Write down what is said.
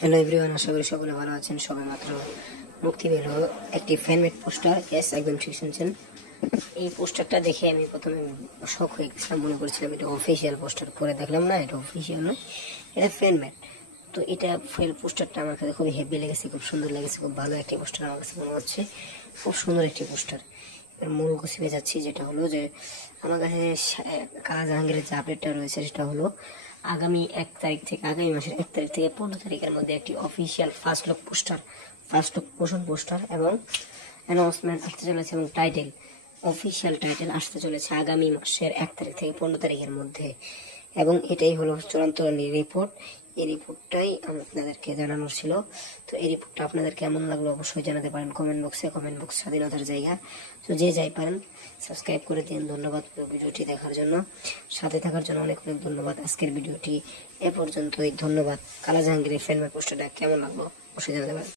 Hello everyone, আশা করি সকলে ভালো আছেন। সবে মাত্র মুক্তি পেল একটি ফ্যানমেড পোস্টার। ইয়েস, একদম ঠিক শুনছেন। এই পোস্টারটা দেখে আমি প্রথমে শক হয়ে গেছিলাম, মনে করেছিলাম এটা অফিসিয়াল পোস্টার। পরে দেখলাম না, এটা অফিসিয়াল নয়, এটা ফ্যানমেড। তো এটা পোস্টারটা আমার কাছে খুবই হেভি লেগেছে, খুব সুন্দর লেগেছে, খুব ভালো একটি পোস্টার আমার কাছে মনে হচ্ছে। খুব সুন্দর একটি পোস্টার। এর মূল গসিপে যাচ্ছি, যেটা হলো যে আমার কাছে কালা জাহাঙ্গীরের যে আপডেটটা রয়েছে সেটা হলো আগামী মাসের 1 তারিখ থেকে 15 তারিখের মধ্যে একটি official first look motion poster এবং অ্যানাউন্সমেন্ট আসতে চলেছে, এবং অফিসিয়াল টাইটেল আসতে চলেছে আগামী মাসের 1 তারিখ থেকে 15 তারিখের মধ্যে। এবং এটাই হলো চূড়ান্ত রিপোর্ট। এই রিপোর্টটাই আপনাদেরকে জানানোর ছিল। তো এই রিপোর্টটা আপনাদের কেমন লাগলো অবশ্যই জানাতে পারেন কমেন্ট বক্সে। কমেন্ট বক্স স্বাধীনতার জায়গা, তো যে যাই পারেন সাবস্ক্রাইব করে দিন। ধন্যবাদ ভিডিওটি দেখার জন্য, সাথে থাকার জন্য অনেক অনেক ধন্যবাদ। আজকের ভিডিওটি এ পর্যন্তই। ধন্যবাদ। কালা জাহাঙ্গীরের ফ্যানমেড পোস্টারটা কেমন লাগলো অবশ্যই জানাতে পারেন।